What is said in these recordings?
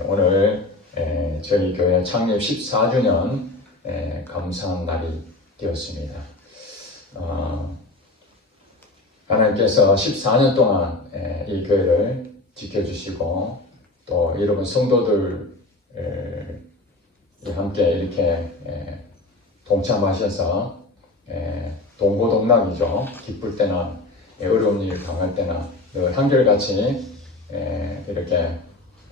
오늘 저희 교회 창립 14주년 감사한 날이 되었습니다. 하나님께서 14년 동안 이 교회를 지켜주시고 또 여러분 성도들 함께 이렇게 동참하셔서 동고동락이죠. 기쁠 때나 어려운 일 당할 때나 늘 한결같이 이렇게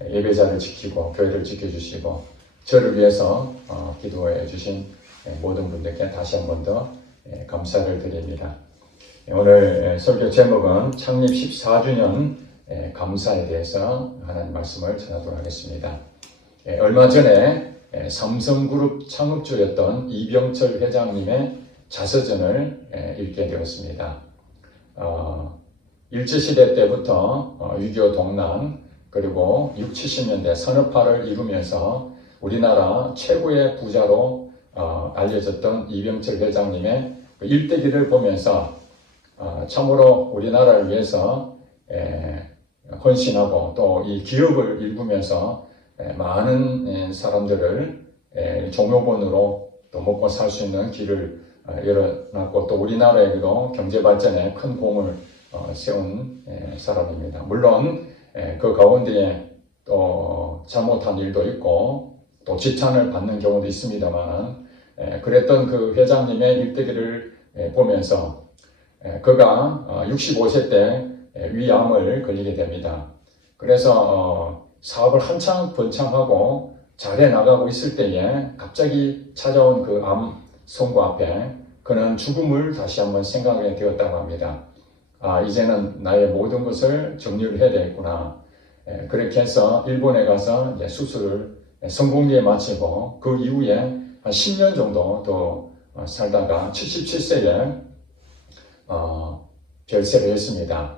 예배자를 지키고 교회를 지켜주시고 저를 위해서 기도해 주신 모든 분들께 다시 한 번 더 감사를 드립니다. 오늘 설교 제목은 창립 14주년 감사에 대해서 하나님 말씀을 전하도록 하겠습니다. 얼마 전에 삼성그룹 창업주였던 이병철 회장님의 자서전을 읽게 되었습니다. 일제시대 때부터 6.25 동란 그리고 60, 70년대 산업화를 이루면서 우리나라 최고의 부자로 알려졌던 이병철 회장님의 그 일대기를 보면서 참으로 우리나라를 위해서 헌신하고 또 이 기업을 일구면서 많은 사람들을 종업원으로 또 먹고 살 수 있는 길을 열어놨고 또 우리나라에도 경제 발전에 큰 공을 세운 사람입니다. 물론 그 가운데에 또 잘못한 일도 있고 또 지탄을 받는 경우도 있습니다만 그랬던 그 회장님의 일대기를 보면서 그가 65세 때 위암을 걸리게 됩니다. 그래서 사업을 한창 번창하고 잘해 나가고 있을 때에 갑자기 찾아온 그 암 선고 앞에 그는 죽음을 다시 한번 생각하게 되었다고 합니다. 이제는 나의 모든 것을 정리를 해야 되겠구나. 그렇게 해서 일본에 가서 이제 수술을 성공리에 마치고 그 이후에 한 10년 정도 더 살다가 77세에 별세를 했습니다.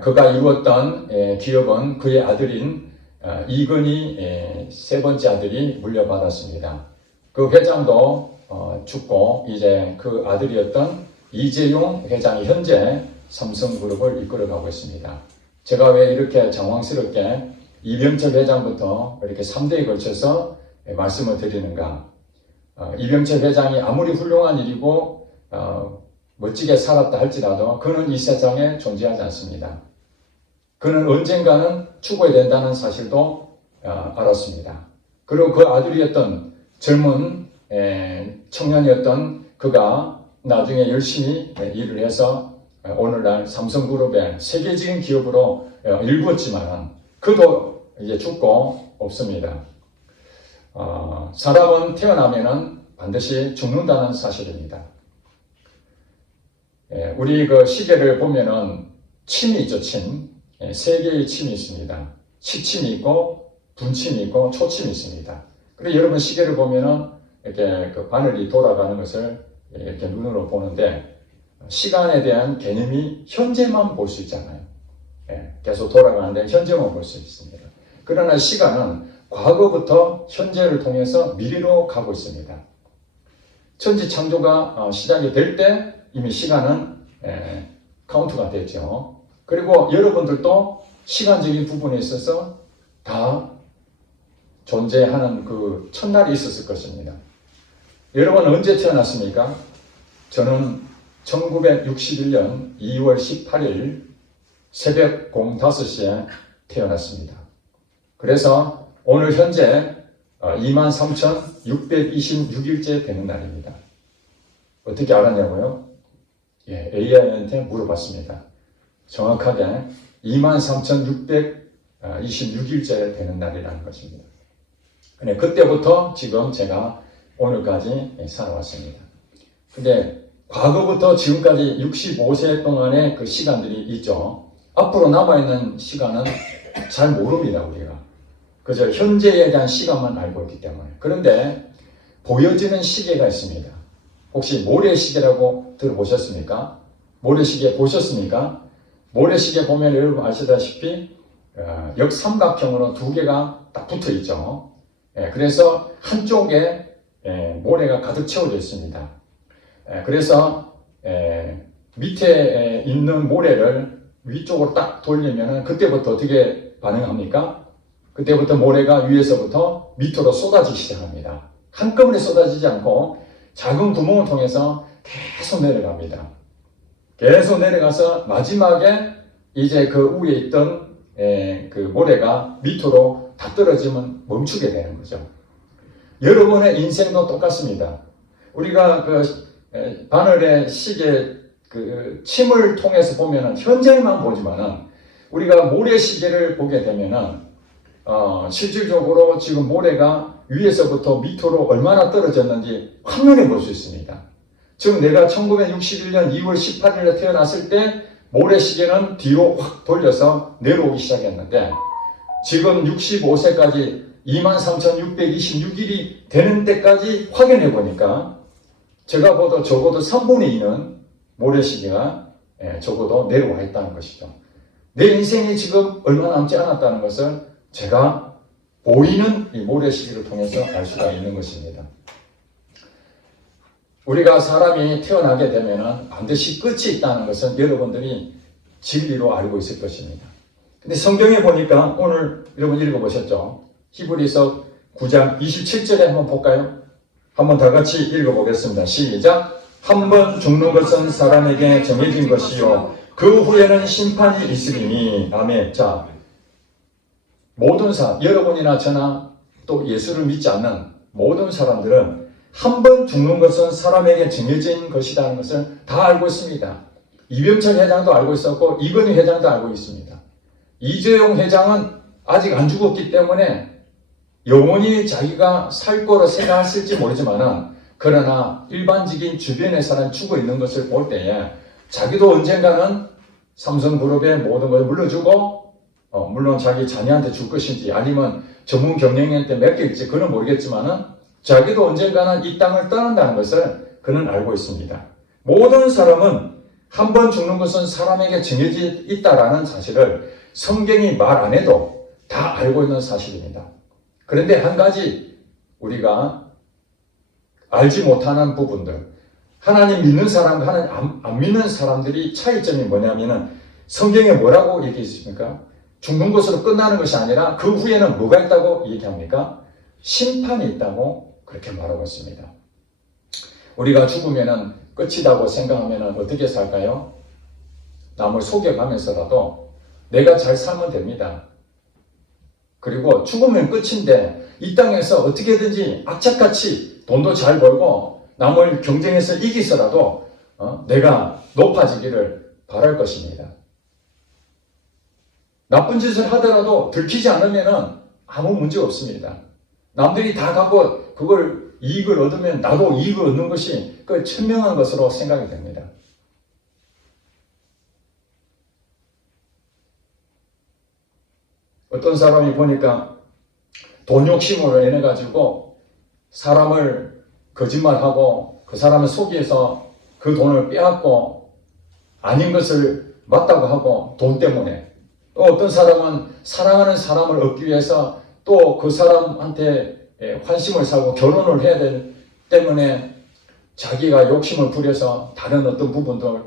그가 이루었던 기업은 그의 아들인 이건희 세 번째 아들이 물려받았습니다. 그 회장도 죽고 이제 그 아들이었던 이재용 회장이 현재 삼성그룹을 이끌어가고 있습니다. 제가 왜 이렇게 장황스럽게 이병철 회장부터 이렇게 3대에 걸쳐서 말씀을 드리는가? 이병철 회장이 아무리 훌륭한 일이고 멋지게 살았다 할지라도 그는 이 세상에 존재하지 않습니다. 그는 언젠가는 죽어야 된다는 사실도 알았습니다. 그리고 그 아들이었던 젊은 청년이었던 그가 나중에 열심히 일을 해서 오늘날 삼성그룹의 세계적인 기업으로 일구었지만 그도 이제 죽고 없습니다. 사람은 태어나면은 반드시 죽는다는 사실입니다. 우리 그 시계를 보면은 침이 있죠, 침. 세 개의 침이 있습니다. 시침이 있고, 분침이 있고, 초침이 있습니다. 그래서 여러분 시계를 보면은 이렇게 그 바늘이 돌아가는 것을 이렇게 눈으로 보는데 시간에 대한 개념이 현재만 볼 수 있잖아요. 계속 돌아가는데 현재만 볼 수 있습니다. 그러나 시간은 과거부터 현재를 통해서 미래로 가고 있습니다. 천지 창조가 시작이 될 때 이미 시간은 카운트가 됐죠. 그리고 여러분들도 시간적인 부분에 있어서 다 존재하는 그 첫날이 있었을 것입니다. 여러분 언제 태어났습니까? 저는 1961년 2월 18일 새벽 05시에 태어났습니다. 그래서 오늘 현재 23,626일째 되는 날입니다. 어떻게 알았냐고요? AI한테 물어봤습니다. 정확하게 23,626일째 되는 날이라는 것입니다. 그때부터 지금 제가 오늘까지 살아왔습니다. 근데 과거부터 지금까지 65세 동안의 그 시간들이 있죠. 앞으로 남아있는 시간은 잘 모릅니다, 우리가. 그저 현재에 대한 시간만 알고 있기 때문에. 그런데 보여지는 시계가 있습니다. 혹시 모래시계라고 들어보셨습니까? 모래시계 보셨습니까? 모래시계 보면 여러분 아시다시피 역삼각형으로 두 개가 딱 붙어 있죠. 그래서 한쪽에 모래가 가득 채워져 있습니다. 그래서 밑에 있는 모래를 위쪽으로 딱 돌리면 그때부터 어떻게 반응합니까? 그때부터 모래가 위에서부터 밑으로 쏟아지기 시작합니다. 한꺼번에 쏟아지지 않고 작은 구멍을 통해서 계속 내려갑니다. 계속 내려가서 마지막에 이제 그 위에 있던 그 모래가 밑으로 다 떨어지면 멈추게 되는 거죠. 여러분의 인생도 똑같습니다. 우리가 그 바늘의 시계 그 침을 통해서 보면은 현재만 보지만은 우리가 모래시계를 보게 되면은 실질적으로 지금 모래가 위에서부터 밑으로 얼마나 떨어졌는지 한눈에 볼 수 있습니다. 즉 내가 1961년 2월 18일에 태어났을 때 모래시계는 뒤로 확 돌려서 내려오기 시작했는데 지금 65세까지 23,626일이 되는 때까지 확인해 보니까 제가 보다 적어도 3분의 2는 모래시계가 적어도 내려와 있다는 것이죠. 내 인생이 지금 얼마 남지 않았다는 것을 제가 보이는 이 모래시계를 통해서 알 수가 있는 것입니다. 우리가 사람이 태어나게 되면 반드시 끝이 있다는 것은 여러분들이 진리로 알고 있을 것입니다. 근데 성경에 보니까 오늘 여러분 읽어보셨죠? 히브리서 9장 27절에 한번 볼까요? 한번 다 같이 읽어보겠습니다. 시작! 한 번 죽는 것은 사람에게 정해진 것이요 그 후에는 심판이 있으리니. 아멘. 자, 모든 사람, 여러분이나 저나 또 예수를 믿지 않는 모든 사람들은 한 번 죽는 것은 사람에게 정해진 것이라는 것을 다 알고 있습니다. 이병철 회장도 알고 있었고 이건희 회장도 알고 있습니다. 이재용 회장은 아직 안 죽었기 때문에 영원히 자기가 살 거로 생각했을지 모르지만은 그러나 일반적인 주변의 사람이 죽어 있는 것을 볼 때에 자기도 언젠가는 삼성그룹의 모든 것을 물려주고 물론 자기 자녀한테 줄 것인지 아니면 전문 경영인한테 맡길지 그는 모르겠지만은 자기도 언젠가는 이 땅을 떠난다는 것을 그는 알고 있습니다. 모든 사람은 한 번 죽는 것은 사람에게 정해져 있다라는 사실을 성경이 말 안 해도 다 알고 있는 사실입니다. 그런데 한 가지 우리가 알지 못하는 부분들, 하나님 믿는 사람과 하나님 안 믿는 사람들이 차이점이 뭐냐면은 성경에 뭐라고 얘기했습니까? 죽는 것으로 끝나는 것이 아니라 그 후에는 뭐가 있다고 얘기합니까? 심판이 있다고 그렇게 말하고 있습니다. 우리가 죽으면은 끝이라고 생각하면은 어떻게 살까요? 남을 속여가면서라도 내가 잘 살면 됩니다. 그리고 죽으면 끝인데 이 땅에서 어떻게든지 악착같이 돈도 잘 벌고 남을 경쟁해서 이기서라도 내가 높아지기를 바랄 것입니다. 나쁜 짓을 하더라도 들키지 않으면 아무 문제 없습니다. 남들이 다 갖고 그걸 이익을 얻으면 나도 이익을 얻는 것이 그 천명한 것으로 생각이 됩니다. 어떤 사람이 보니까 돈 욕심으로 인해가지고 사람을 거짓말하고 그 사람을 속여서 그 돈을 빼앗고 아닌 것을 맞다고 하고 돈 때문에 또 어떤 사람은 사랑하는 사람을 얻기 위해서 또 그 사람한테 환심을 사고 결혼을 해야 되기 때문에 자기가 욕심을 부려서 다른 어떤 부분들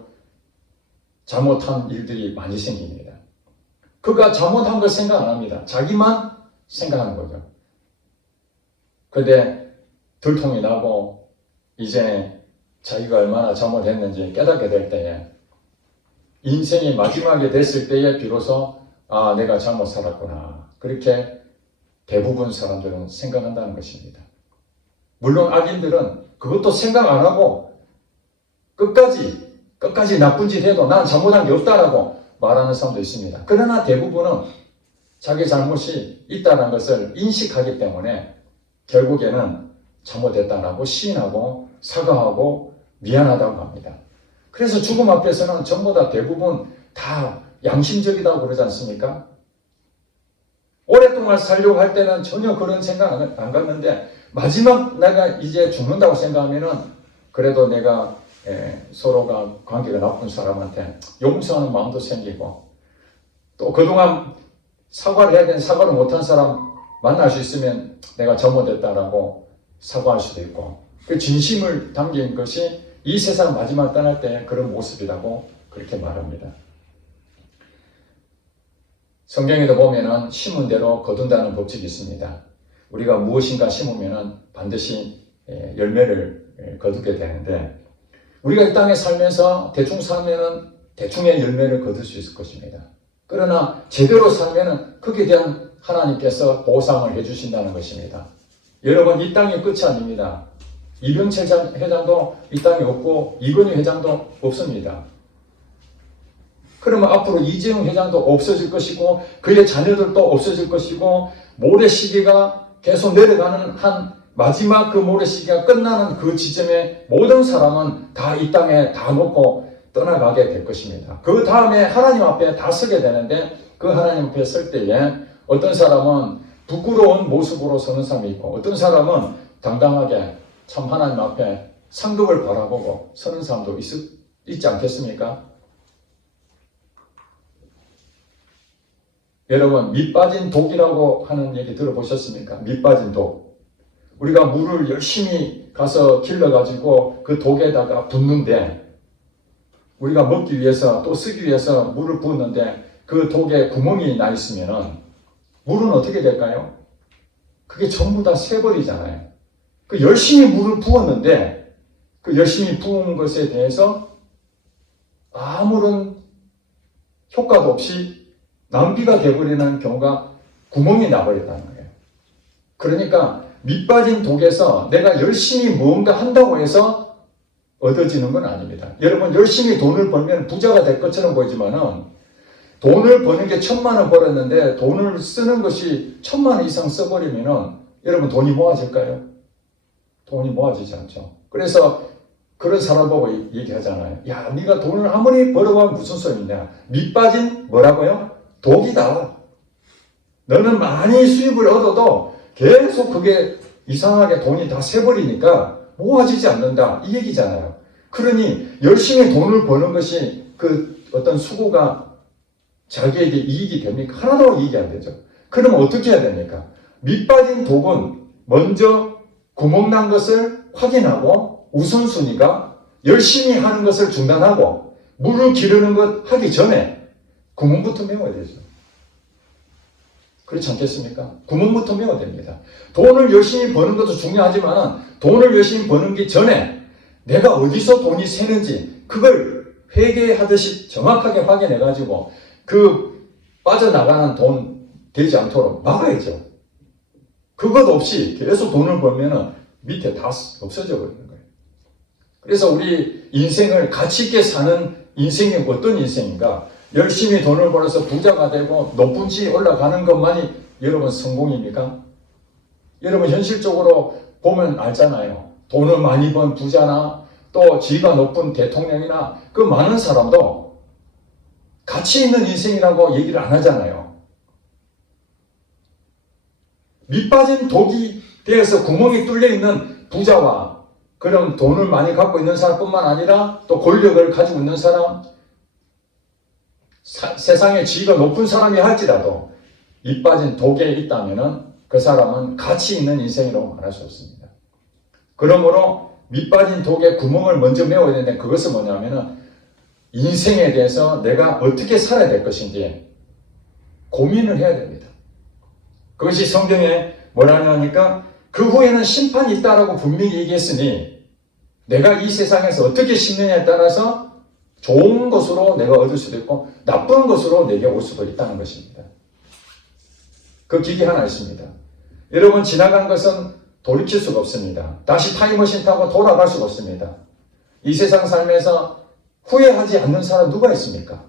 잘못한 일들이 많이 생깁니다. 그가 잘못한 걸 생각 안 합니다. 자기만 생각하는 거죠. 그런데 들통이 나고 이제 자기가 얼마나 잘못했는지 깨닫게 될 때에 인생이 마지막에 됐을 때에 비로소 내가 잘못 살았구나. 그렇게 대부분 사람들은 생각한다는 것입니다. 물론 악인들은 그것도 생각 안 하고 끝까지 나쁜 짓 해도 난 잘못한 게 없다라고 말하는 사람도 있습니다. 그러나 대부분은 자기 잘못이 있다는 것을 인식하기 때문에 결국에는 잘못했다라고 시인하고 사과하고 미안하다고 합니다. 그래서 죽음 앞에서는 전부 다 대부분 다 양심적이라고 그러지 않습니까? 오랫동안 살려고 할 때는 전혀 그런 생각 안 갖는데 마지막 내가 이제 죽는다고 생각하면은 그래도 내가 서로가 관계가 나쁜 사람한테 용서하는 마음도 생기고 또 그동안 사과를 해야 되는 사과를 못한 사람 만날 수 있으면 내가 잘못했다라고 사과할 수도 있고 그 진심을 담긴 것이 이 세상 마지막 떠날 때 그런 모습이라고 그렇게 말합니다. 성경에도 보면은 심은 대로 거둔다는 법칙이 있습니다. 우리가 무엇인가 심으면은 반드시 열매를 거두게 되는데, 우리가 이 땅에 살면서 대충 살면은 대충의 열매를 거둘 수 있을 것입니다. 그러나 제대로 살면은 거기에 대한 하나님께서 보상을 해주신다는 것입니다. 여러분, 이 땅이 끝이 아닙니다. 이병철 회장도 이 땅에 없고 이건희 회장도 없습니다. 그러면 앞으로 이재용 회장도 없어질 것이고 그의 자녀들도 없어질 것이고, 모래시계가 계속 내려가는 한 마지막 그 모래시계가 끝나는 그 지점에 모든 사람은 다 이 땅에 다 놓고 떠나가게 될 것입니다. 그 다음에 하나님 앞에 다 서게 되는데, 그 하나님 앞에 설 때에 어떤 사람은 부끄러운 모습으로 서는 사람이 있고, 어떤 사람은 당당하게 참 하나님 앞에 상급을 바라보고 서는 사람도 있지 않겠습니까? 여러분, 밑 빠진 독이라고 하는 얘기 들어보셨습니까? 밑 빠진 독. 우리가 물을 열심히 가서 길러가지고 그 독에다가 붓는데, 우리가 먹기 위해서 또 쓰기 위해서 물을 부었는데 그 독에 구멍이 나 있으면은 물은 어떻게 될까요? 그게 전부 다 새버리잖아요. 그 열심히 물을 부었는데 그 열심히 부은 것에 대해서 아무런 효과도 없이 낭비가 되어버리는 경우가 구멍이 나버렸다는 거예요. 그러니까 밑빠진 독에서 내가 열심히 무언가 한다고 해서 얻어지는 건 아닙니다. 여러분, 열심히 돈을 벌면 부자가 될 것처럼 보이지만은, 돈을 버는 게 1,000만 원 벌었는데 돈을 쓰는 것이 1,000만 원 이상 써버리면은 여러분, 돈이 모아질까요? 돈이 모아지지 않죠. 그래서 그런 사람 보고 얘기하잖아요. 야, 네가 돈을 아무리 벌어보면 무슨 소용이냐. 밑빠진 뭐라고요? 독이다. 너는 많이 수입을 얻어도 계속 그게 이상하게 돈이 다 새버리니까 모아지지 않는다, 이 얘기잖아요. 그러니 열심히 돈을 버는 것이 그 어떤 수고가 자기에게 이익이 됩니까? 하나도 이익이 안 되죠. 그럼 어떻게 해야 됩니까? 밑빠진 독은 먼저 구멍난 것을 확인하고, 우선순위가 열심히 하는 것을 중단하고 물을 기르는 것 하기 전에 구멍부터 메워야 되죠. 그렇지 않겠습니까? 구멍부터 메워야 됩니다. 돈을 열심히 버는 것도 중요하지만 돈을 열심히 버는 게 전에 내가 어디서 돈이 새는지 그걸 회계하듯이 정확하게 확인해가지고 그 빠져나가는 돈 되지 않도록 막아야죠. 그것 없이 계속 돈을 벌면은 밑에 다 없어져 버리는 거예요. 그래서 우리 인생을 가치 있게 사는 인생이 어떤 인생인가? 열심히 돈을 벌어서 부자가 되고 높은 지에 올라가는 것만이 여러분 성공입니까? 여러분, 현실적으로 보면 알잖아요. 돈을 많이 번 부자나 또 지위가 높은 대통령이나 그 많은 사람도 가치 있는 인생이라고 얘기를 안 하잖아요. 밑빠진 독이 되어서 구멍이 뚫려 있는 부자와 그런 돈을 많이 갖고 있는 사람뿐만 아니라 또 권력을 가지고 있는 사람, 세상에 지위가 높은 사람이 할지라도 밑빠진 독에 있다면은 그 사람은 가치 있는 인생이라고 말할 수 없습니다. 그러므로 밑빠진 독에 구멍을 먼저 메워야 되는데, 그것은 뭐냐면은 인생에 대해서 내가 어떻게 살아야 될 것인지 고민을 해야 됩니다. 그것이 성경에 뭐라냐 하니까, 그 후에는 심판이 있다라고 분명히 얘기했으니 내가 이 세상에서 어떻게 심느냐에 따라서 좋은 것으로 내가 얻을 수도 있고 나쁜 것으로 내게 올 수도 있다는 것입니다. 그 기계 하나 있습니다. 여러분, 지나간 것은 돌이킬 수가 없습니다. 다시 타임머신 타고 돌아갈 수가 없습니다. 이 세상 살면서 후회하지 않는 사람 누가 있습니까?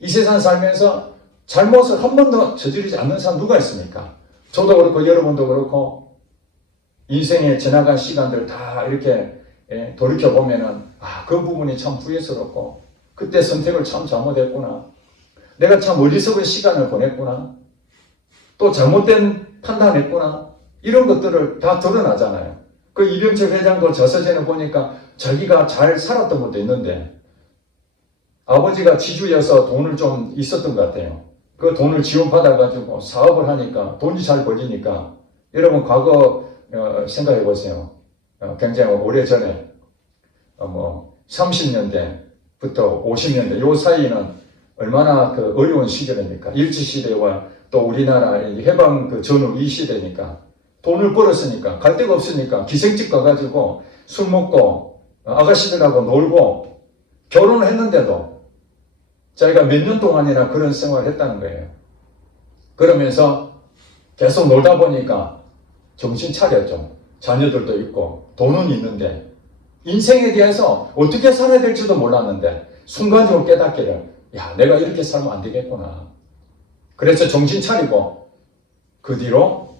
이 세상 살면서 잘못을 한 번도 저지르지 않는 사람 누가 있습니까? 저도 그렇고 여러분도 그렇고 인생에 지나간 시간들 다 이렇게 돌이켜보면은, 그 부분이 참 후회스럽고 그때 선택을 참 잘못했구나. 내가 참 어리석은 시간을 보냈구나. 또 잘못된 판단했구나. 이런 것들을 다 드러나잖아요. 그 이병철 회장도 저 사진을 보니까 자기가 잘 살았던 것도 있는데, 아버지가 지주여서 돈을 좀 있었던 것 같아요. 그 돈을 지원받아가지고 사업을 하니까 돈이 잘 벌리니까, 여러분 과거 생각해 보세요. 굉장히 오래전에 30년대부터 50년대 요 사이는 얼마나 그 어려운 시절입니까? 일제시대와 또 우리나라 해방 그 전후 이 시대니까 돈을 벌었으니까 갈 데가 없으니까 기생집 가가지고 술 먹고 아가씨들하고 놀고 결혼을 했는데도 자기가 몇 년 동안이나 그런 생활을 했다는 거예요. 그러면서 계속 놀다 보니까 정신 차렸죠. 자녀들도 있고 돈은 있는데 인생에 대해서 어떻게 살아야 될지도 몰랐는데 순간적으로 깨닫기를 야, 내가 이렇게 살면 안 되겠구나. 그래서 정신 차리고 그 뒤로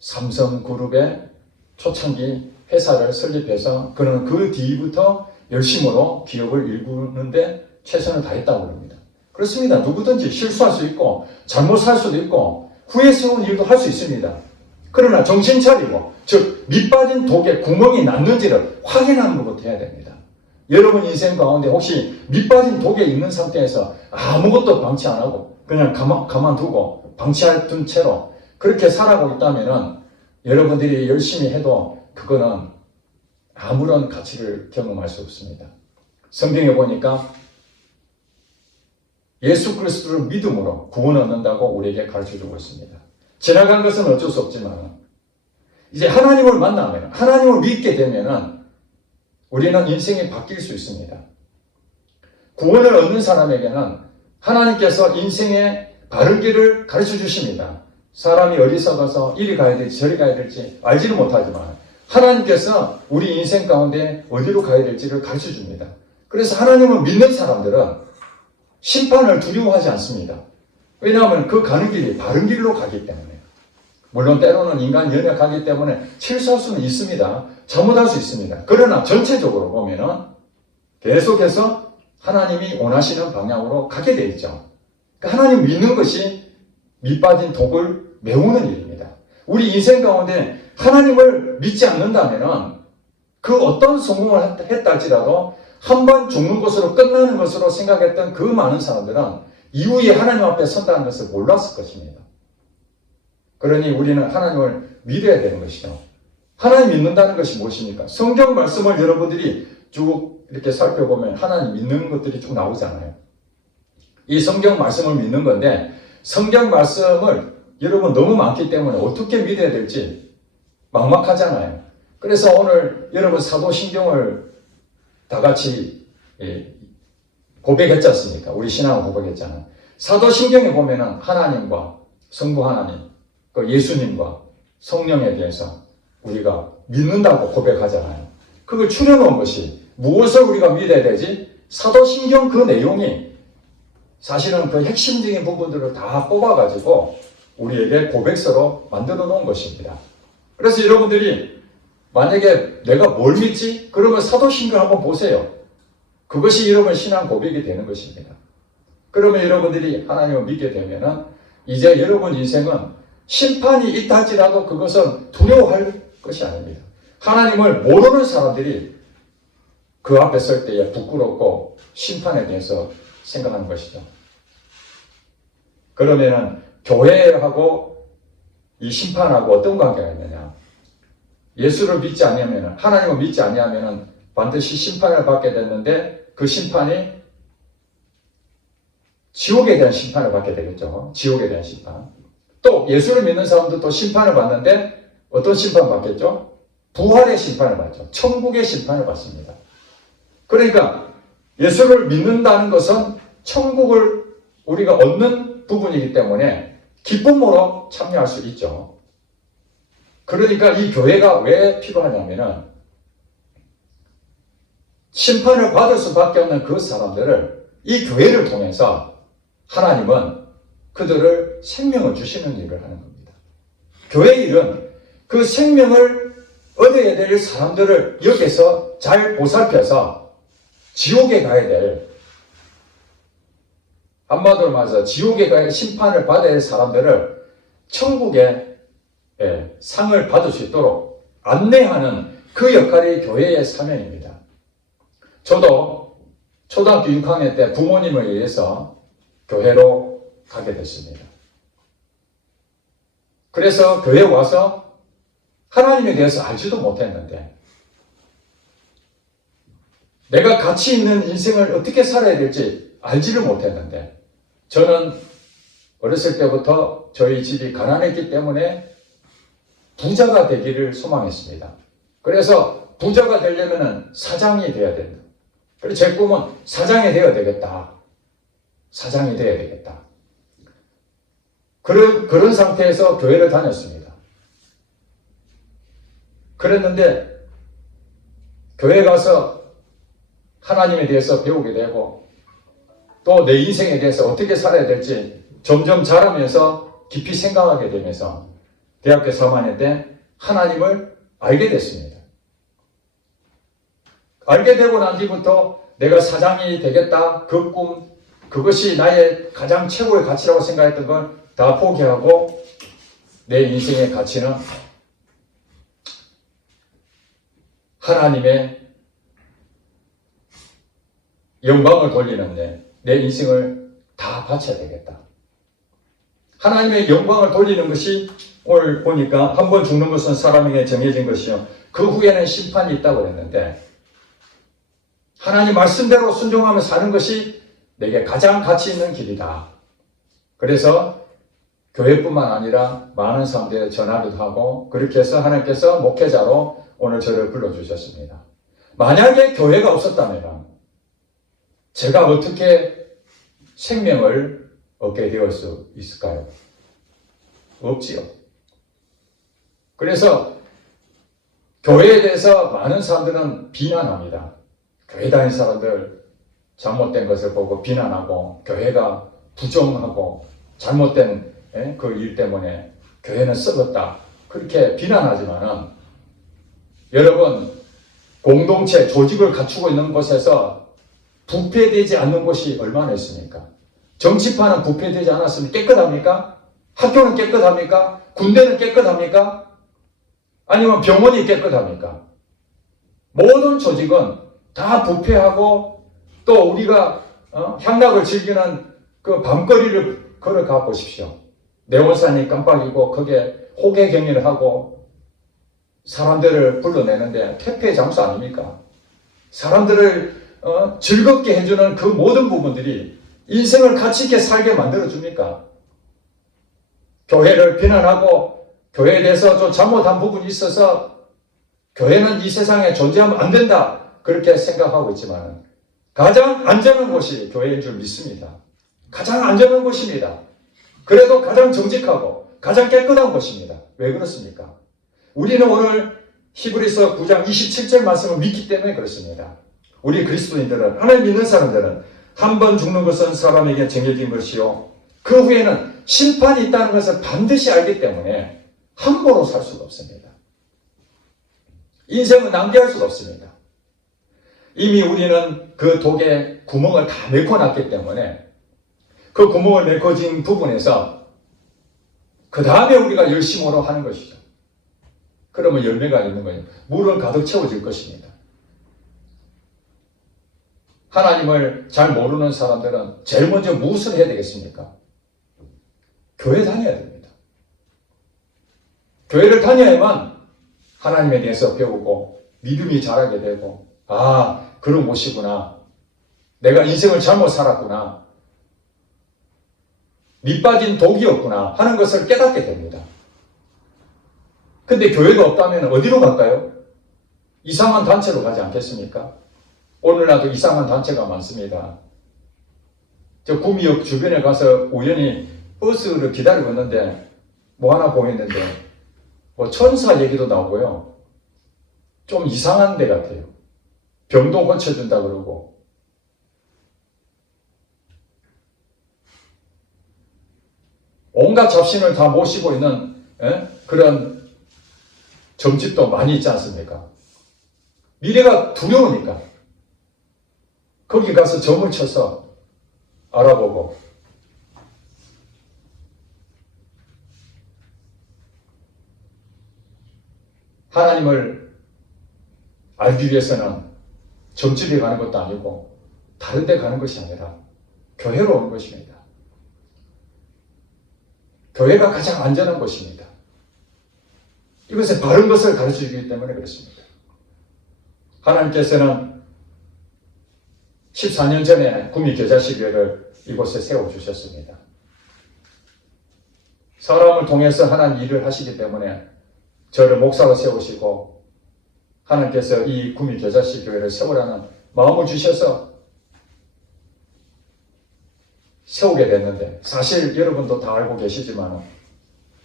삼성그룹의 초창기 회사를 설립해서 그는 그 뒤부터 열심으로 기업을 일구는데 최선을 다했다고 합니다. 그렇습니다. 누구든지 실수할 수 있고 잘못할 수도 있고 후회스러운 일도 할 수 있습니다. 그러나 정신 차리고 즉 밑빠진 독에 구멍이 났는지를 확인하는 것부터 해야 됩니다. 여러분 인생 가운데 혹시 밑빠진 독에 있는 상태에서 아무것도 방치 안 하고 그냥 가만두고 방치해둔 채로 그렇게 살아가고 있다면 여러분들이 열심히 해도 그거는 아무런 가치를 경험할 수 없습니다. 성경에 보니까 예수 그리스도를 믿음으로 구원 얻는다고 우리에게 가르쳐주고 있습니다. 지나간 것은 어쩔 수 없지만 이제 하나님을 만나면 하나님을 믿게 되면 우리는 인생이 바뀔 수 있습니다. 구원을 얻는 사람에게는 하나님께서 인생의 바른 길을 가르쳐 주십니다. 사람이 어디서가서 이리 가야 될지 저리 가야 될지 알지를 못하지만 하나님께서 우리 인생 가운데 어디로 가야 될지를 가르쳐 줍니다. 그래서 하나님을 믿는 사람들은 심판을 두려워하지 않습니다. 왜냐하면 그 가는 길이 바른 길로 가기 때문에. 물론 때로는 인간 연약하기 때문에 실수할 수는 있습니다. 잘못할 수 있습니다. 그러나 전체적으로 보면은 계속해서 하나님이 원하시는 방향으로 가게 돼 있죠. 그러니까 하나님 믿는 것이 밑빠진 독을 메우는 일입니다. 우리 인생 가운데 하나님을 믿지 않는다면은 그 어떤 성공을 했다 할지라도 한 번 죽는 것으로 끝나는 것으로 생각했던 그 많은 사람들은 이후에 하나님 앞에 선다는 것을 몰랐을 것입니다. 그러니 우리는 하나님을 믿어야 되는 것이죠. 하나님 믿는다는 것이 무엇입니까? 성경 말씀을 여러분들이 쭉 이렇게 살펴보면 하나님 믿는 것들이 쭉 나오잖아요. 이 성경 말씀을 믿는 건데 성경 말씀을 여러분 너무 많기 때문에 어떻게 믿어야 될지 막막하잖아요. 그래서 오늘 여러분 사도신경을 다 같이 고백했지 않습니까? 우리 신앙을 고백했잖아요. 사도신경에 보면은 하나님과 성부 하나님, 그 예수님과 성령에 대해서 우리가 믿는다고 고백하잖아요. 그걸 추려놓은 것이 무엇을 우리가 믿어야 되지? 사도신경 그 내용이 사실은 그 핵심적인 부분들을 다 뽑아가지고 우리에게 고백서로 만들어 놓은 것입니다. 그래서 여러분들이 만약에 내가 뭘 믿지? 그러면 사도신경 한번 보세요. 그것이 여러분 신앙 고백이 되는 것입니다. 그러면 여러분들이 하나님을 믿게 되면은 이제 여러분 인생은 심판이 있다 할지라도 그것은 두려워할 것이 아닙니다. 하나님을 모르는 사람들이 그 앞에 설 때에 부끄럽고 심판에 대해서 생각하는 것이죠. 그러면은 교회하고 이 심판하고 어떤 관계가 있느냐? 예수를 믿지 아니하면 하나님을 믿지 아니하면 반드시 심판을 받게 됐는데 그 심판이 지옥에 대한 심판을 받게 되겠죠. 지옥에 대한 심판. 또 예수를 믿는 사람도 또 심판을 받는데 어떤 심판 받겠죠? 부활의 심판을 받죠. 천국의 심판을 받습니다. 그러니까 예수를 믿는다는 것은 천국을 우리가 얻는 부분이기 때문에 기쁨으로 참여할 수 있죠. 그러니까 이 교회가 왜 필요하냐면은 심판을 받을 수밖에 없는 그 사람들을 이 교회를 통해서 하나님은 그들을 생명을 주시는 일을 하는 겁니다. 교회 일은 그 생명을 얻어야 될 사람들을 여기서 잘 보살펴서 지옥에 가야 될, 한마디로 말해서 지옥에 가야 심판을 받아야 할 사람들을 천국의 상을 받을 수 있도록 안내하는 그 역할이 교회의 사명입니다. 저도 초등학교 6학년 때 부모님에 의해서 교회로 가게 됐습니다. 그래서 교회에 와서 하나님에 대해서 알지도 못했는데 내가 가치 있는 인생을 어떻게 살아야 될지 알지를 못했는데 저는 어렸을 때부터 저희 집이 가난했기 때문에 부자가 되기를 소망했습니다. 그래서 부자가 되려면 사장이 되어야 된다. 그래서 제 꿈은 사장이 되어야 되겠다. 사장이 되어야 되겠다. 그런 상태에서 교회를 다녔습니다. 그랬는데 교회 가서 하나님에 대해서 배우게 되고 또 내 인생에 대해서 어떻게 살아야 될지 점점 자라면서 깊이 생각하게 되면서 대학교 3학년 때 하나님을 알게 됐습니다. 알게 되고 난 뒤부터 내가 사장이 되겠다 그 꿈, 그것이 나의 가장 최고의 가치라고 생각했던 걸 다 포기하고 내 인생의 가치는 하나님의 영광을 돌리는데 내 인생을 다 바쳐야 되겠다. 하나님의 영광을 돌리는 것이 오늘 보니까 한 번 죽는 것은 사람에게 정해진 것이요 그 후에는 심판이 있다고 그랬는데 하나님 말씀대로 순종하며 사는 것이 내게 가장 가치 있는 길이다. 그래서 교회뿐만 아니라 많은 사람들에 전하기도 하고 그렇게 해서 하나님께서 목회자로 오늘 저를 불러주셨습니다. 만약에 교회가 없었다면 제가 어떻게 생명을 얻게 되었을 수 있을까요? 없지요. 그래서 교회에 대해서 많은 사람들은 비난합니다. 교회 다니는 사람들 잘못된 것을 보고 비난하고 교회가 부정하고 잘못된 그 일 때문에 교회는 썩었다. 그렇게 비난하지만은 여러분 공동체, 조직을 갖추고 있는 곳에서 부패되지 않는 곳이 얼마나 있습니까? 정치판은 부패되지 않았으면 깨끗합니까? 학교는 깨끗합니까? 군대는 깨끗합니까? 아니면 병원이 깨끗합니까? 모든 조직은 다 부패하고 또 우리가 향락을 즐기는 그 밤거리를 걸어가 보십시오. 네온산이 깜빡이고 거기에 호객행위를 하고 사람들을 불러내는데 퇴폐의 장소 아닙니까? 사람들을 즐겁게 해주는 그 모든 부분들이 인생을 가치 있게 살게 만들어줍니까? 교회를 비난하고 교회에 대해서 좀 잘못한 부분이 있어서 교회는 이 세상에 존재하면 안 된다 그렇게 생각하고 있지만 가장 안전한 곳이 교회인 줄 믿습니다. 가장 안전한 곳입니다. 그래도 가장 정직하고 가장 깨끗한 곳입니다. 왜 그렇습니까? 우리는 오늘 히브리서 9장 27절 말씀을 믿기 때문에 그렇습니다. 우리 그리스도인들은 하나님 믿는 사람들은 한 번 죽는 것은 사람에게 정해진 것이요 그 후에는 심판이 있다는 것을 반드시 알기 때문에 함부로 살 수가 없습니다. 인생은 낭비할 수가 없습니다. 이미 우리는 그 독에 구멍을 다 메꿔놨기 때문에 그 구멍을 메꿔진 부분에서 그 다음에 우리가 열심으로 하는 것이죠. 그러면 열매가 있는 거예요. 물은 가득 채워질 것입니다. 하나님을 잘 모르는 사람들은 제일 먼저 무엇을 해야 되겠습니까? 교회 다녀야 됩니다. 교회를 다녀야만 하나님에 대해서 배우고 믿음이 자라게 되고 그런 곳이구나. 내가 인생을 잘못 살았구나. 밑빠진 독이었구나 하는 것을 깨닫게 됩니다. 근데 교회가 없다면 어디로 갈까요? 이상한 단체로 가지 않겠습니까? 오늘날도 이상한 단체가 많습니다. 저 구미역 주변에 가서 우연히 버스를 기다리고 있는데 뭐 하나 보였는데 뭐 천사 얘기도 나오고요. 좀 이상한 데 같아요. 병도 고쳐준다 그러고 온갖 잡신을 다 모시고 있는 그런 점집도 많이 있지 않습니까? 미래가 두려우니까 거기 가서 점을 쳐서 알아보고 하나님을 알기 위해서는 점집에 가는 것도 아니고 다른 데 가는 것이 아니라 교회로 오는 것입니다. 교회가 가장 안전한 곳입니다. 이것에 바른 것을 가르쳐주기 때문에 그렇습니다. 하나님께서는 14년 전에 구미 겨자씨교회를 이곳에 세워주셨습니다. 사람을 통해서 하나님 일을 하시기 때문에 저를 목사로 세우시고 하나님께서 이 구미교자씨 교회를 세우라는 마음을 주셔서 세우게 됐는데, 사실 여러분도 다 알고 계시지만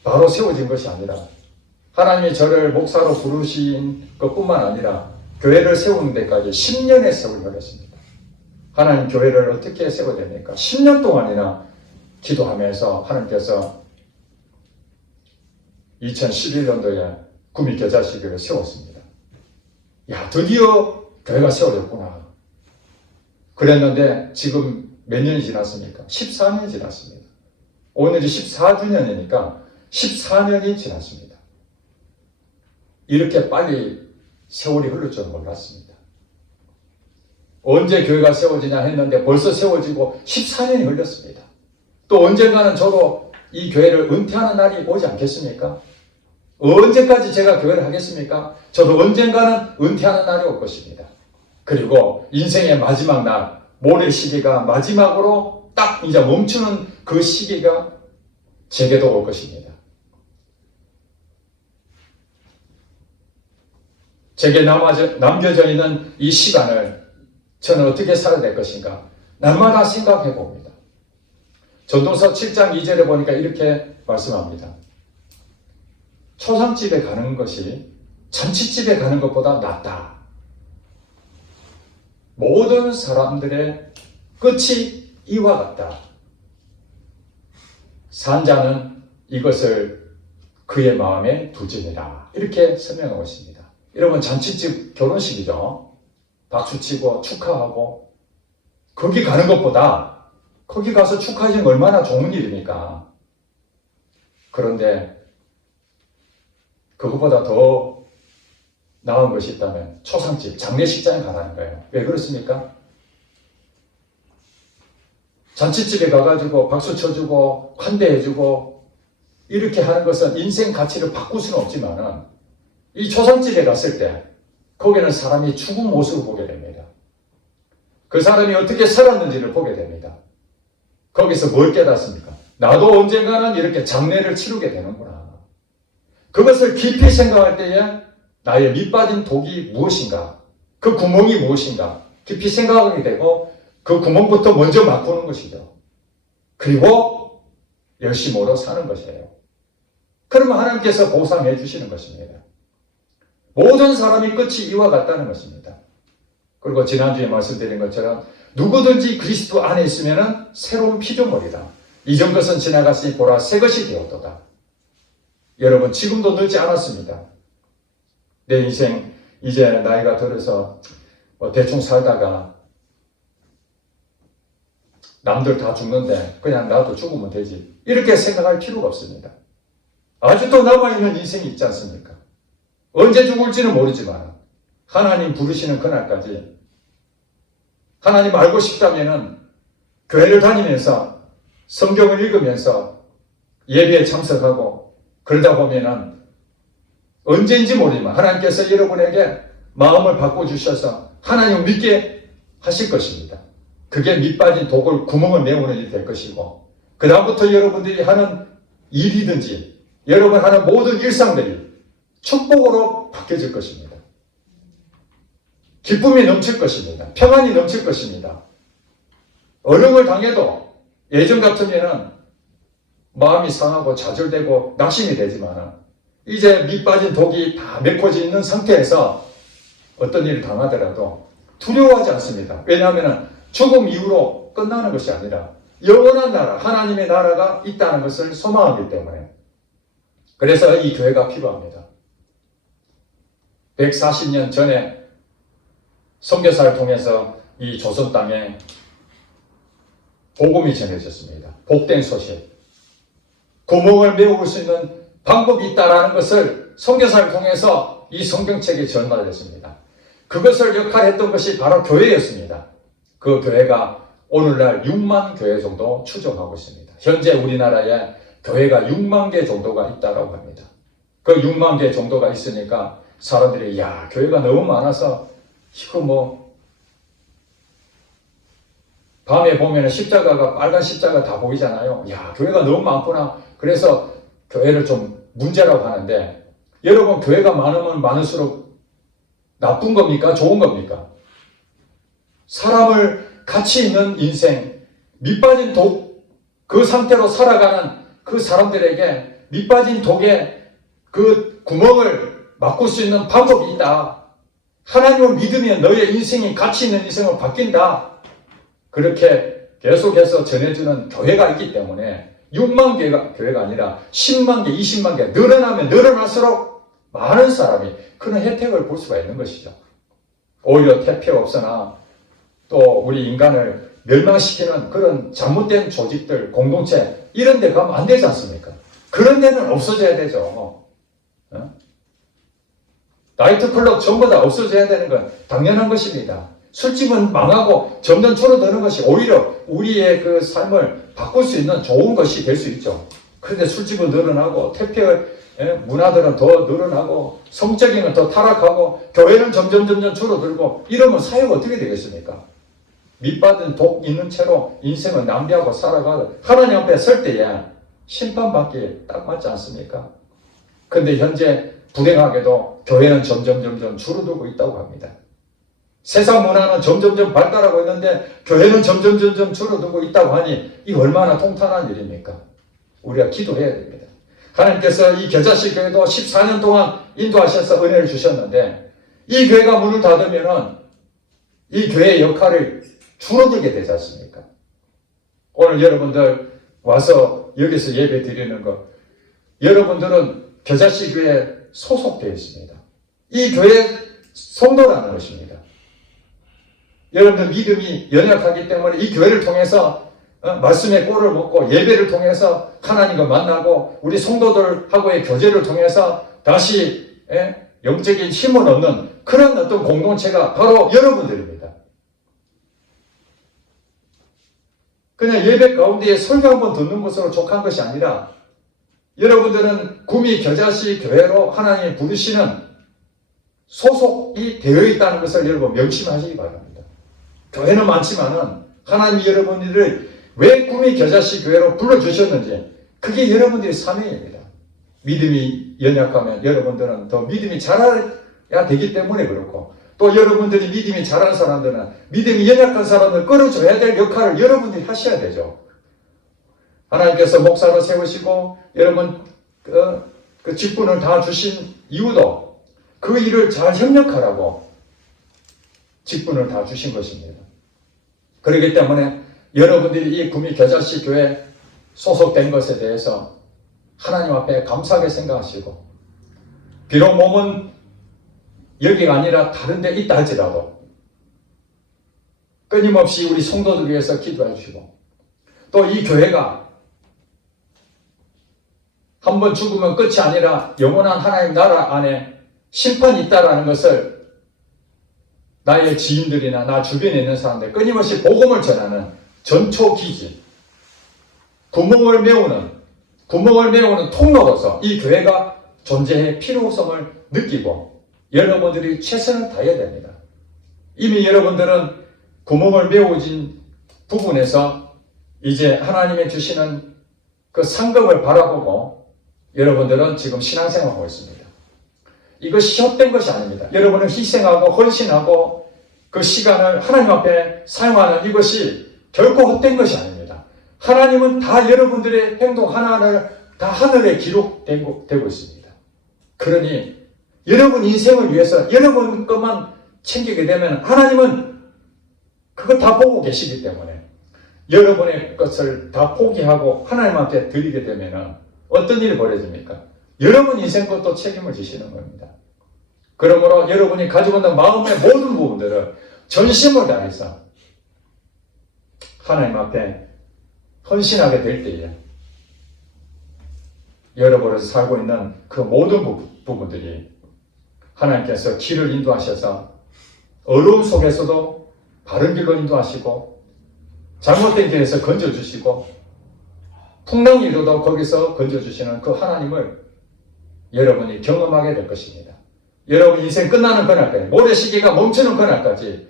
바로 세워진 것이 아니라 하나님이 저를 목사로 부르신 것뿐만 아니라 교회를 세우는 데까지 10년의 세월이 걸렸습니다. 하나님 교회를 어떻게 세워야 됩니까? 10년 동안이나 기도하면서 하나님께서 2011년도에 구미교자씨 교회를 세웠습니다. 야, 드디어 교회가 세워졌구나. 그랬는데 지금 몇 년이 지났습니까? 14년이 지났습니다. 오늘이 14주년이니까 14년이 지났습니다. 이렇게 빨리 세월이 흐를 줄 몰랐습니다. 언제 교회가 세워지냐 했는데 벌써 세워지고 14년이 흘렀습니다. 또 언젠가는 저도 이 교회를 은퇴하는 날이 오지 않겠습니까? 언제까지 제가 교회를 하겠습니까? 저도 언젠가는 은퇴하는 날이 올 것입니다. 그리고 인생의 마지막 날, 모래 시기가 마지막으로 딱 이제 멈추는 그 시기가 제게도 올 것입니다. 제게 남겨져 있는 이 시간을 저는 어떻게 살아야 될 것인가? 날마다 생각해 봅니다. 전도서 7장 2절에 보니까 이렇게 말씀합니다. 초상집에 가는 것이 잔치집에 가는 것보다 낫다. 모든 사람들의 끝이 이와 같다. 산자는 이것을 그의 마음에 두지니라. 이렇게 설명하고 있습니다. 여러분, 잔치집 결혼식이죠. 박수치고 축하하고 거기 가는 것보다 거기 가서 축하하시는 게 얼마나 좋은 일입니까? 그런데 그것보다 더 나은 것이 있다면 초상집, 장례식장에 가라는 거예요. 왜 그렇습니까? 잔치집에 가가지고 박수 쳐주고 환대해주고 이렇게 하는 것은 인생 가치를 바꿀 수는 없지만은 이 초상집에 갔을 때 거기는 사람이 죽은 모습을 보게 됩니다. 그 사람이 어떻게 살았는지를 보게 됩니다. 거기서 뭘 깨닫습니까? 나도 언젠가는 이렇게 장례를 치르게 되는구나. 그것을 깊이 생각할 때에 나의 밑빠진 독이 무엇인가? 그 구멍이 무엇인가? 깊이 생각하게 되고 그 구멍부터 먼저 막보는 것이죠. 그리고 열심으로 사는 것이에요. 그러면 하나님께서 보상해 주시는 것입니다. 모든 사람이 끝이 이와 같다는 것입니다. 그리고 지난주에 말씀드린 것처럼 누구든지 그리스도 안에 있으면 새로운 피조물이다. 이전 것은 지나갔으니 보라 새 것이 되었도다. 여러분, 지금도 늦지 않았습니다. 내 인생 이제 나이가 들어서 대충 살다가 남들 다 죽는데 그냥 나도 죽으면 되지. 이렇게 생각할 필요가 없습니다. 아직도 남아있는 인생이 있지 않습니까? 언제 죽을지는 모르지만 하나님 부르시는 그날까지 하나님 알고 싶다면은 교회를 다니면서 성경을 읽으면서 예배에 참석하고 그러다 보면은 언제인지 모르지만 하나님께서 여러분에게 마음을 바꿔주셔서 하나님을 믿게 하실 것입니다. 그게 밑빠진 독을 구멍을 메우는 일이 될 것이고 그 다음부터 여러분들이 하는 일이든지 여러분 하는 모든 일상들이 축복으로 바뀌어질 것입니다. 기쁨이 넘칠 것입니다. 평안이 넘칠 것입니다. 어려움을 당해도 예전 같으면은 마음이 상하고 좌절되고 낙심이 되지만 이제 밑빠진 독이 다 메꿔져 있는 상태에서 어떤 일을 당하더라도 두려워하지 않습니다. 왜냐하면 죽음 이후로 끝나는 것이 아니라 영원한 나라, 하나님의 나라가 있다는 것을 소망하기 때문에 그래서 이 교회가 필요합니다. 140년 전에 선교사를 통해서 이 조선 땅에 복음이 전해졌습니다. 복된 소식. 구멍을 메울 수 있는 방법이 있다는 것을 선교사를 통해서 이 성경책에 전달됐습니다. 그것을 역할했던 것이 바로 교회였습니다. 그 교회가 오늘날 6만 교회 정도 추정하고 있습니다. 현재 우리나라에 교회가 6만 개 정도가 있다고 합니다. 그 6만 개 정도가 있으니까 사람들이 야, 교회가 너무 많아서 이거 밤에 보면 십자가가 빨간 십자가 다 보이잖아요. 야, 교회가 너무 많구나. 그래서 교회를 좀 문제라고 하는데 여러분 교회가 많으면 많을수록 나쁜 겁니까? 좋은 겁니까? 사람을 가치 있는 인생, 밑빠진 독, 그 상태로 살아가는 그 사람들에게 밑빠진 독에 그 구멍을 막을 수 있는 방법이 있다. 하나님을 믿으면 너의 인생이 가치 있는 인생으로 바뀐다. 그렇게 계속해서 전해주는 교회가 있기 때문에 6만 교회가 아니라 10만 개, 20만 개 늘어나면 늘어날수록 많은 사람이 그런 혜택을 볼 수가 있는 것이죠. 오히려 태폐 없으나 또 우리 인간을 멸망시키는 그런 잘못된 조직들, 공동체 이런 데 가면 안 되지 않습니까? 그런 데는 없어져야 되죠. 나이트클럽 전부 다 없어져야 되는 건 당연한 것입니다. 술집은 망하고 점점 줄어드는 것이 오히려 우리의 그 삶을 바꿀 수 있는 좋은 것이 될 수 있죠. 그런데 술집은 늘어나고 태폐 문화들은 더 늘어나고 성적인 건 더 타락하고 교회는 점점 줄어들고 이러면 사회가 어떻게 되겠습니까? 밑받은 독 있는 채로 인생을 낭비하고 살아가고 하나님 앞에 설 때에 심판받기에 딱 맞지 않습니까? 그런데 현재 불행하게도 교회는 점점 줄어들고 있다고 합니다. 세상 문화는 점점 발달하고 있는데 교회는 점점 줄어들고 있다고 하니 이 얼마나 통탄한 일입니까? 우리가 기도해야 됩니다. 하나님께서 이 겨자씨 교회도 14년 동안 인도하셔서 은혜를 주셨는데 이 교회가 문을 닫으면은 이 교회의 역할을 줄어들게 되지 않습니까? 오늘 여러분들 와서 여기서 예배 드리는 것, 여러분들은 겨자씨 교회에 소속되어 있습니다. 이 교회 성도라는 것입니다. 여러분들 믿음이 연약하기 때문에 이 교회를 통해서 말씀의 꼴을 먹고 예배를 통해서 하나님과 만나고 우리 성도들하고의 교제를 통해서 다시 영적인 힘을 얻는 그런 어떤 공동체가 바로 여러분들입니다. 그냥 예배 가운데에 설교 한번 듣는 것으로 족한 것이 아니라 여러분들은 구미 겨자씨 교회로 하나님이 부르시는 소속이 되어 있다는 것을 여러분 명심하시기 바랍니다. 교회는 많지만은 하나님이 여러분들을 왜 구미 겨자씨 교회로 불러주셨는지 그게 여러분들의 사명입니다. 믿음이 연약하면 여러분들은 더 믿음이 자라야 되기 때문에 그렇고 또 여러분들이 믿음이 자란 사람들은 믿음이 연약한 사람을 끌어줘야 될 역할을 여러분들이 하셔야 되죠. 하나님께서 목사로 세우시고 여러분 그 직분을 다 주신 이유도 그 일을 잘 협력하라고 직분을 다 주신 것입니다. 그렇기 때문에 여러분들이 이 구미 겨자씨 교회 소속된 것에 대해서 하나님 앞에 감사하게 생각하시고 비록 몸은 여기가 아니라 다른 데 있다 할지라도 끊임없이 우리 성도들 위해서 기도해 주시고 또 이 교회가 한번 죽으면 끝이 아니라 영원한 하나님 나라 안에 심판이 있다라는 것을 나의 지인들이나 나 주변에 있는 사람들 끊임없이 복음을 전하는 전초기지 구멍을 메우는 통로로서 이 교회가 존재의 필요성을 느끼고 여러분들이 최선을 다해야 됩니다. 이미 여러분들은 구멍을 메워진 부분에서 이제 하나님이 주시는 그 상급을 바라보고 여러분들은 지금 신앙생활하고 있습니다. 이것이 헛된 것이 아닙니다. 여러분은 희생하고 헌신하고 그 시간을 하나님 앞에 사용하는 이것이 결코 헛된 것이 아닙니다. 하나님은 다 여러분들의 행동 하나하나를 다 하늘에 기록되고 있습니다. 그러니 여러분 인생을 위해서 여러분 것만 챙기게 되면 하나님은 그걸 다 보고 계시기 때문에 여러분의 것을 다 포기하고 하나님한테 드리게 되면 어떤 일이 벌어집니까? 여러분 인생 것도 책임을 지시는 겁니다. 그러므로 여러분이 가지고 있는 마음의 모든 부분들을 전심을 다해서 하나님 앞에 헌신하게 될 때에 여러분을 살고 있는 그 모든 부분들이 하나님께서 길을 인도하셔서 어려움 속에서도 바른 길로 인도하시고 잘못된 길에서 건져주시고 풍랑 위로도 거기서 건져주시는 그 하나님을 여러분이 경험하게 될 것입니다. 여러분 인생 끝나는 그날까지 모래시계가 멈추는 그날까지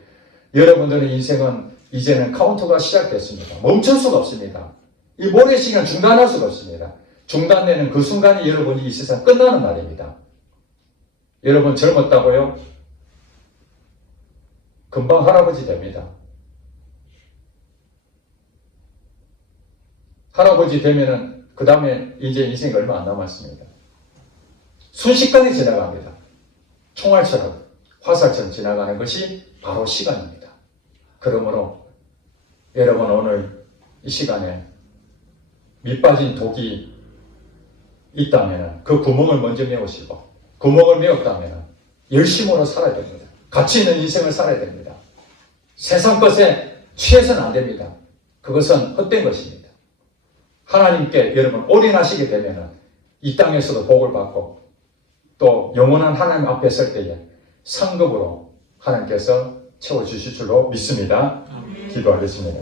여러분들의 인생은 이제는 카운트가 시작됐습니다. 멈출 수가 없습니다. 이 모래시계는 중단할 수가 없습니다. 중단되는 그 순간이 여러분이 이 세상 끝나는 날입니다. 여러분 젊었다고요? 금방 할아버지 됩니다. 할아버지 되면은 그 다음에 이제 인생이 얼마 안 남았습니다. 순식간에 지나갑니다. 총알처럼 화살처럼 지나가는 것이 바로 시간입니다. 그러므로 여러분 오늘 이 시간에 밑빠진 독이 있다면 그 구멍을 먼저 메우시고 구멍을 메웠다면 열심으로 살아야 됩니다. 가치 있는 인생을 살아야 됩니다. 세상 것에 취해서는 안 됩니다. 그것은 헛된 것입니다. 하나님께 여러분 올인하시게 되면 이 땅에서도 복을 받고 또 영원한 하나님 앞에 설 때에 상급으로 하나님께서 채워주실 줄로 믿습니다. 기도하겠습니다.